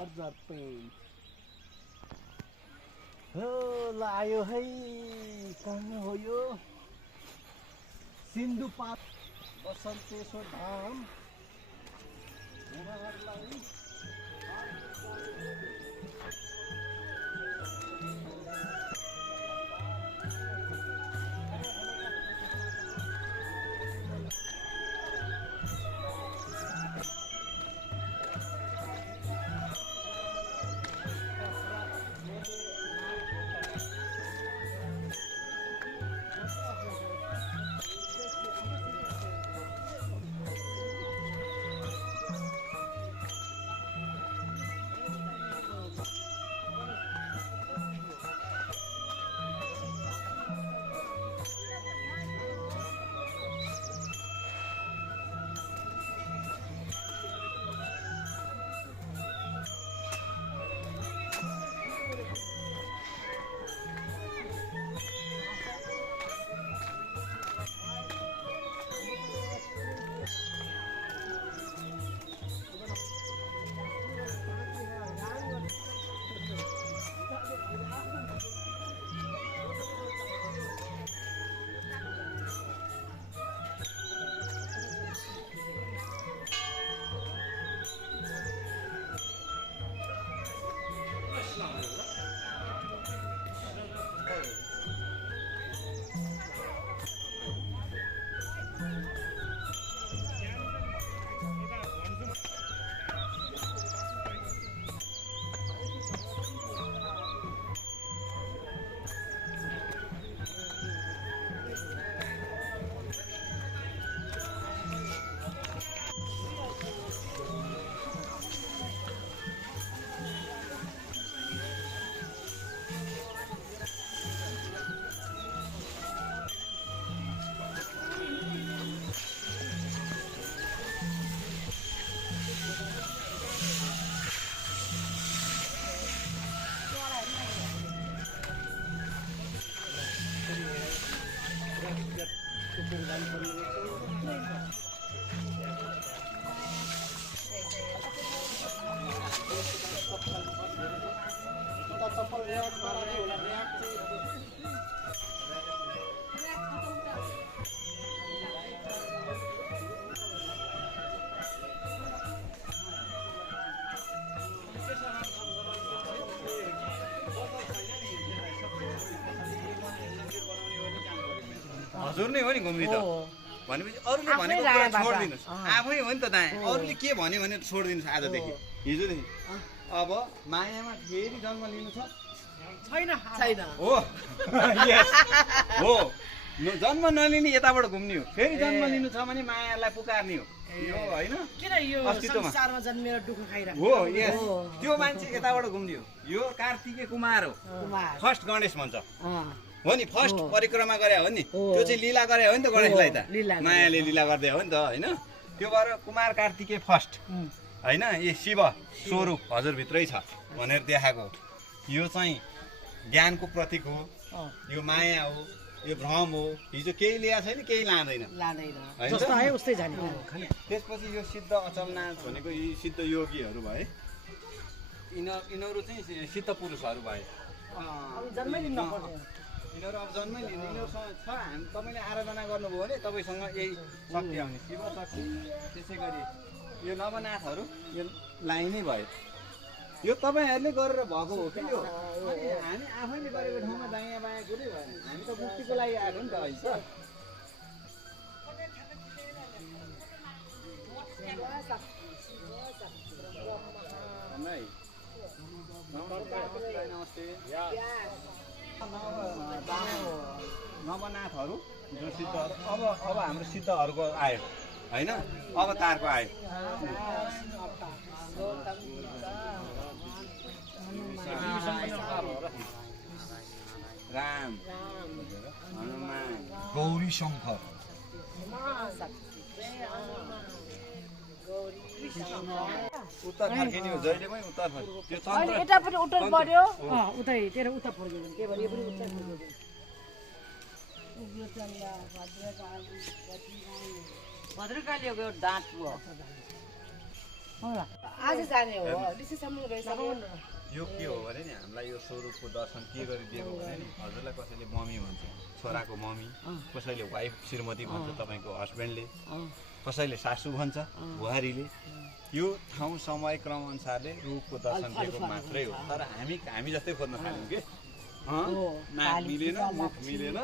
Berger pant हो लायो है कहाँ हो यो सिन्धुपाल्चोक बसन्तेश्वर धाम उहाँहरूलाई हजुर नै हो नि घुम्ने त भनेपछि अरूले भनेको कुरा छोडिदिनुहोस् आफै हो नि त दाइ अरूले के भन्यो भने छोडिदिनुहोस् आजदेखि हिजोदेखि अब मायामा फेरि जन्म लिनु छ छैन छैन हो हो जन्म नलिने यताबाट घुम्ने हो फेरि जन्म लिनु छ भने मायालाई पुकार्ने हो यो होइन किन यो संसारमा जन्मेर दुःख खाइरहेको हो यस त्यो मान्छे यताबाट घुम्ने हो यो कार्तिके कुमार हो फर्स्ट गणेश भन्छ हो नि फर्स्ट परिक्रमा गरे हो नि त्यो चाहिँ लीला गरे हो नि त गणेशलाई त मायाले लीला गर्दै हो नि त होइन त्यो भएर कुमार कार्तिके फर्स्ट होइन यो शिव स्वरूप हजुरभित्रै छ भनेर देखाएको यो चाहिँ ज्ञानको प्रतीक हो यो माया हो यो भ्रम हो हिजो केही ल्याएको छैन केही लाँदैन त्यसपछि यो सिद्ध अचलनाथ भनेको यी सिद्ध योगीहरू भए यिनीहरू चाहिँ सिद्ध पुरुषहरू भए यिनीहरू अब जन्मै लिनु यिनीहरूसँग छ हामी तपाईँले आराधना गर्नुभयो भने तपाईँसँग यही शक्ति आउने शिव शक्ति त्यसै गरी यो नवनाथहरू यो लाइनै भयो यो तपाईँहरूले गरेर भएको हो कि यो अनि हामी आफैले गरेको ठाउँमा दायाँ बायाँ कुरै भएन हामी त मुक्तिको लागि आएको नि त अहिले नमस्ते नवनाथहरू जो सिद्धहरू अब हाम्रो सिद्धहरूको आयो होइन अवतारको आयो राम हनुमान गौरी शङ्कर उत्तर फर्किने हो जहिले पनि उत्तर फर्कियो त्यो चन्द्र यता पनि उत्तर पर्यो उतै तेरो उत्तर पर्यो के भने पनि उत्तर पर्यो भद्रकालीको दाँत हो आज जाने हो डिसिसम्म गइसक्यो यो के हो भने नि हामीलाई यो स्वरूपको दर्शन के गरिदिएको भने नि हजुरलाई कसैले मम्मी भन्छ छोराको मम्मी कसैले वाइफ श्रीमती भन्छ तपाईँको हस्बेन्डले कसैले सासू भन्छ बुहारीले यो ठाउँ समय क्रम अनुसारले रूपको दर्शन दिएको मात्रै हो तर हामी जस्तै खोज्न थाल्यौँ कि नाक मिलेन मुख मिलेन